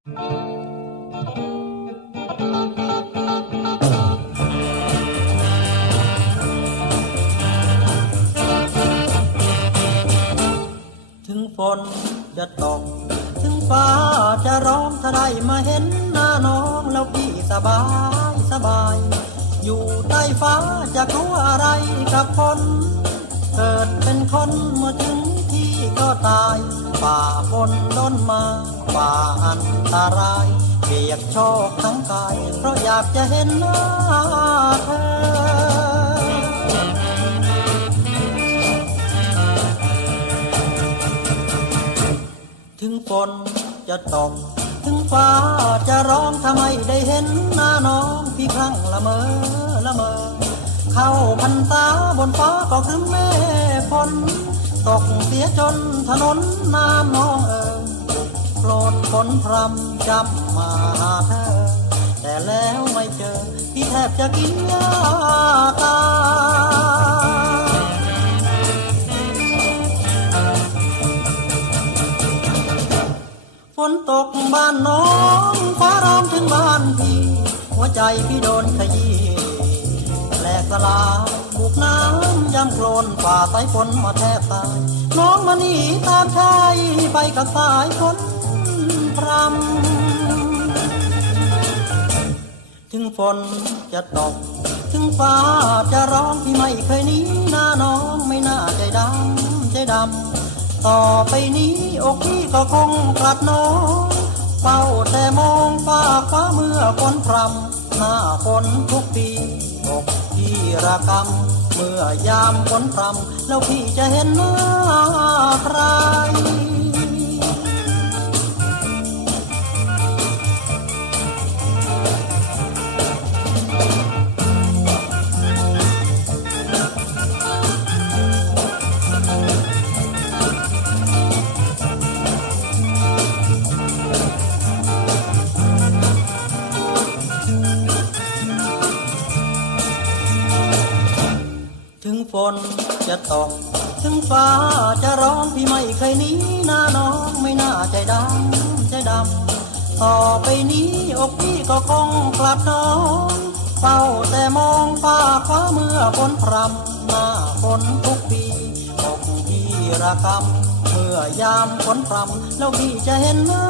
ถึงฝนจะตก ถึงฟ้าจะร้องถ้าได้มาเห็นหน้าน้องแล้วพี่สบายสบาย อยู่ใต้ฟ้าจะกลัวอะไรกับฝนเกิดเป็นคนเมื่อถึงที่ก็ตาย ฝ่าฝนด้นมาฝ่าอันตรายเปียกโชกทั้งกาย เพราะอยากจะเห็นหน้าเธอถึงฝนจะตกถึงฟ้าจะร้องทำไมได้เห็นหน้าน้องพี่ครั้งละเมอละเมอ เข้าพันตาบนฟ้าก็คือแม่ฝน ตกเสียจนถนนน้ำนองเอ่ยโปรดฝนพรำจำมาหาเธอ แต่แล้วไม่เจอ พี่แทบจะกินยาตายฝนตกบ้านน้องฟ้าร้องถึงบ้านพี่ หัวใจพี่โดนขยี้แหลกสลายบุกน้ำ ย่ำโคลนฝ่าสายฝนมาแทบตาย น้องมานีตามชายไปกับสายฝนพรำถึงฝนจะตก ถึงฟ้าจะร้องพี่ไม่เคยหนีหน้าน้องไม่น่าใจดำใจดำต่อไปนี้อกพี่ก็คงกลัดน้องเฝ้าแต่มองฟ้าฟ้าเมื่อฝนพรำหน้าฝนทุกปี อกพี่ระกำเมื่อยามฝนพรำแล้วพี่จะเห็นหน้าใคร ถึงฝนจะตก ถึงฟ้าจะร้องพี่ไม่เคยหนีหน้าน้องไม่น่าใจดำใจดำต่อไปนี้อกพี่ก็คงกลับน้องเฝ้าแต่มองฟ้าฟ้าเมื่อฝนพรำหน้าฝนทุกปีอกพี่ระกำเมื่อยามฝนพรำแล้วพี่จะเห็นหน้า